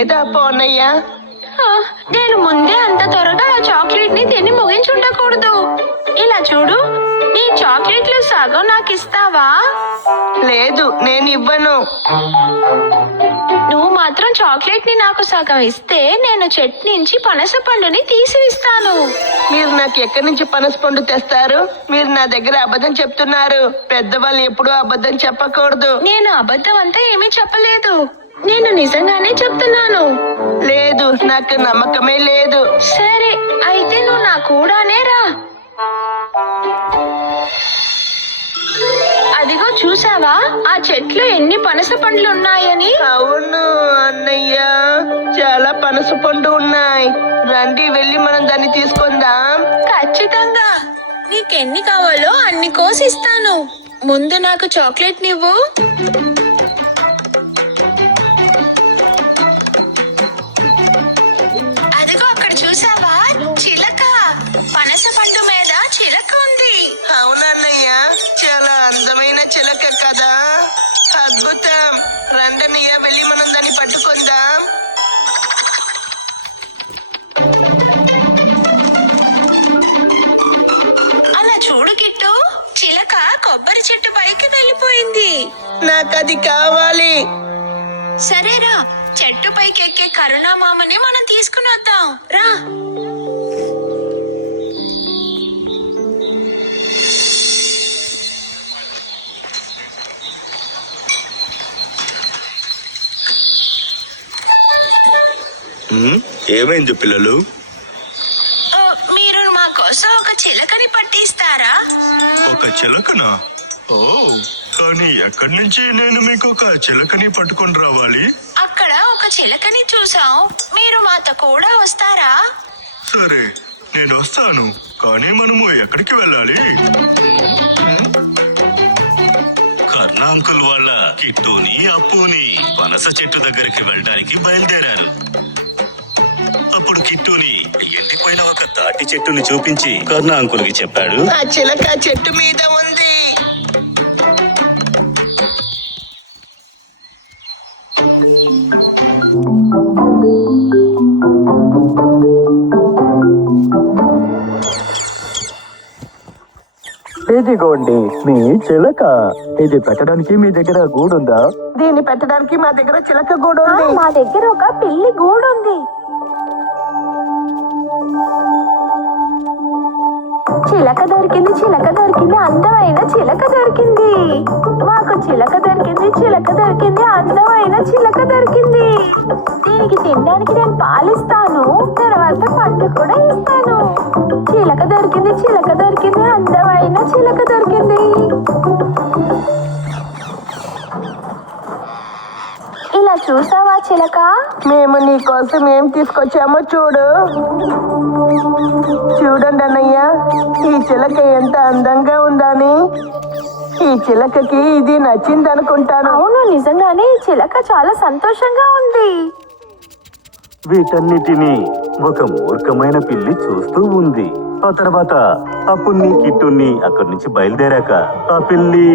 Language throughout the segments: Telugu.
లేదా పౌర్ణయ్య? నేను ముందే అంత త్వరగా ఆ చాక్లెట్ ని తిని ముగించుండకూడదు. ఇలా చూడు, నీ చాక్లెట్లు సగం నాకు ఇస్తావా? లేదు, నేను ఇవ్వను. నువ్వు మాత్రం చాక్లెట్ ని నాకు సగం ఇస్తే నేను చెట్టు నుంచి పనస పండుని తీసిస్తాను. మీరు నాకు ఎక్కడి నుంచి పనస పండు తెస్తారు? మీరు నా దగ్గర అబద్ధం చెప్తున్నారు. పెద్దవాళ్ళు ఎప్పుడూ అబద్ధం చెప్పకూడదు. నేను అబద్ధం అంతా ఏమీ చెప్పలేదు, నేను నిజంగానే చెప్తున్నాను. లేదు, నాకు నమ్మకమే లేదు. సరే, అయితే నువ్వు నా కూడానే రా. అదిగో చూసావా ఆ చెట్లు ఎన్ని పనస పండ్లు ఉన్నాయని? అవును అన్నయ్య, చాలా పనస పండు ఉన్నాయి. రండి, వెళ్ళి మనం దాన్ని తీసుకుందాం. ఖచ్చితంగా, నీకెన్ని కావాలో అన్ని కోసిస్తాను. ముందు నాకు చాక్లెట్ నివ్వు. అదిగో అక్కడ చూసావా చిలక, పనస పండు మీద చిలక ఉంది. అవునన్నయ్య, చాలా అందమైన చిలక కదా. అద్భుతం. రండన్నయ్య, వెళ్ళి మనం దాన్ని పట్టుకుందాం. అలా చూడు కిట్టు, చిలక కొబ్బరి చెట్టు పైకి వెళ్ళిపోయింది. నాకది కావాలి. సరేరా, చెట్టు పైకి ఎక్కే కరుణామామని మనం తీసుకుని వద్దాం రా. ఏమైంది పిల్లలు? మీరు మా కోసం ఒక చిలకని పట్టిస్తారా? ఒక చిలకనా? ఓ, కానీ ఎక్కడి నుంచి నేను మీకు ఒక చిలకని పట్టుకొని రావాలి? అక్కడ ఒక చిలకని చూసాం, మీరు మాతో కూడా వస్తారా? సరే, నేను వస్తాను. కానీ మనము ఎక్కడికి వెళ్ళాలి? కర్ణ అంకుల్ వాళ్ళ కిట్టుని అప్పుని పనస చెట్టు దగ్గరికి వెళ్ళడానికి బయలుదేరారు. అప్పుడు కిట్టుని ఎండిపోయిన ఒక తాటి చెట్టుని చూపించి కర్ణ అంకుల్ కి చెప్పాడు, ఆ చిలక చెట్టు మీద ఉంది. ఇదిగోండి మీ చిలక. ఇది పెట్టడానికి మీ దగ్గర గూడుందా? దీన్ని పెట్టడానికి మా దగ్గర చిలక గూడు ఉంది. మా దగ్గర ఒక పిల్లి గూడుంది. చిలక దొరికింది, చిలక దొరికింది, అందమైన చిలక దొరికింది. మాకు చిలక దొరికింది, చిలక దొరికింది, అందమైన చిలక దొరికింది. దీనికి తినడానికి నేను పాలిస్తాను, తర్వాత పండు కూడా ఇస్తాను. చిలక దొరికింది, చిలక దొరికింది, అందమైన చిలక దొరికింది. ఇలా చూసావా చిలక? మేము నీ కోసం ఏం తీసుకొచ్చామో చూడు. చూడండి అన్నయ్య, ఈ చిలక ఎంత అందంగా ఉందని. ఈ చిలకకి ఇది నచ్చింది అనుకుంటాను. అవును, నిజంగానే ఈ చిలక చాలా సంతోషంగా ఉంది. వీటన్నిటినీ ఒక మూర్ఖమైన పిల్లి చూస్తూ ఉంది. ఆ తర్వాత అప్పుని కిట్టుని అక్కడి నుంచి బయలుదేరాక ఆ పిల్లి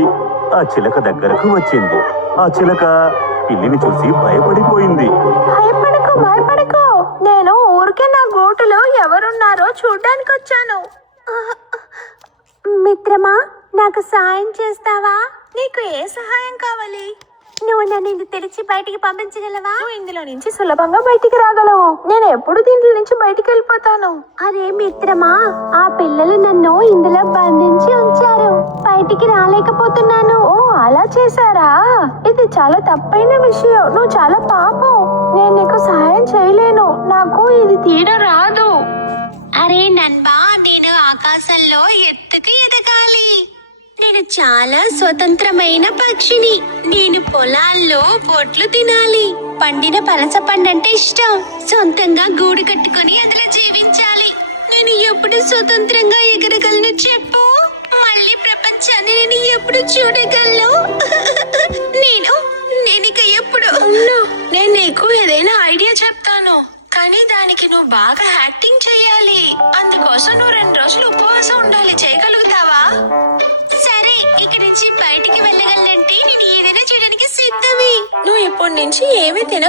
ఆ చిలక దగ్గరకు వచ్చింది. ఆ చిలక పిల్లిని చూసి భయపడిపోయింది. భయపడకు, భయపడకు, నేను ఊరికే నా గూటులో ఎవరున్నారో చూడ్డానికి వచ్చాను. మిత్రమా, నాకు సహాయం చేస్తావా? నీకు ఏ సహాయం కావాలి? నువ్వు నన్ను తెరిచి బయటికి పంపించగలవా? నువ్వు ఇందులో నుంచి సులభంగా బయటికి రాగలవు. నేను ఎప్పుడు దీంట్లో నుంచి బయటికి వెళ్ళిపోతాను. అరే మిత్రమా, ఆ పిల్లలు నన్ను ఇందులో బంధించి ఉంచారు, బయటికి రాలేకపోతున్నాను. ఓ, అలా చేశారా? ఇది చాలా తప్పైన విషయం. నువ్వు చాలా పాపం. నేను నీకు సహాయం చేయలేను, నాకు ఇది తీయడం రాదు. అరే నన్బా, నేను ఆకాశంలో ఎత్తుకు ఎదగాలి. నేను చాలా స్వతంత్రమైన పక్షిని. నేను పొలాల్లో పొట్లు తినాలి. పండిన పనస పండు అంటే ఇష్టం. సొంతంగా గూడు కట్టుకొని అందులో జీవించాలి. నేను ఎప్పుడు స్వతంత్రంగా ఎగరగలను చెప్పు? మళ్ళీ ప్రపంచాన్ని నేను ఎప్పుడు చూడగలను? నేను ఇక ఎప్పుడు? నేను నీకు ఏదైనా ఐడియా చెప్తాను, కానీ దానికి నువ్వు బాగా యాక్టింగ్ చెయ్యాలి. అందుకోసం నువ్వు 2 రోజులు ఉపవాసం ఉండాలి. చేయగలుగుతావా? సరే, ఇక్కడి నుంచి బయటికి వెళ్ళగలంటే నేను ఏదైనా చేయడానికి సిద్ధమే. నువ్వు ఇప్పటి నుంచి ఏమీ తిన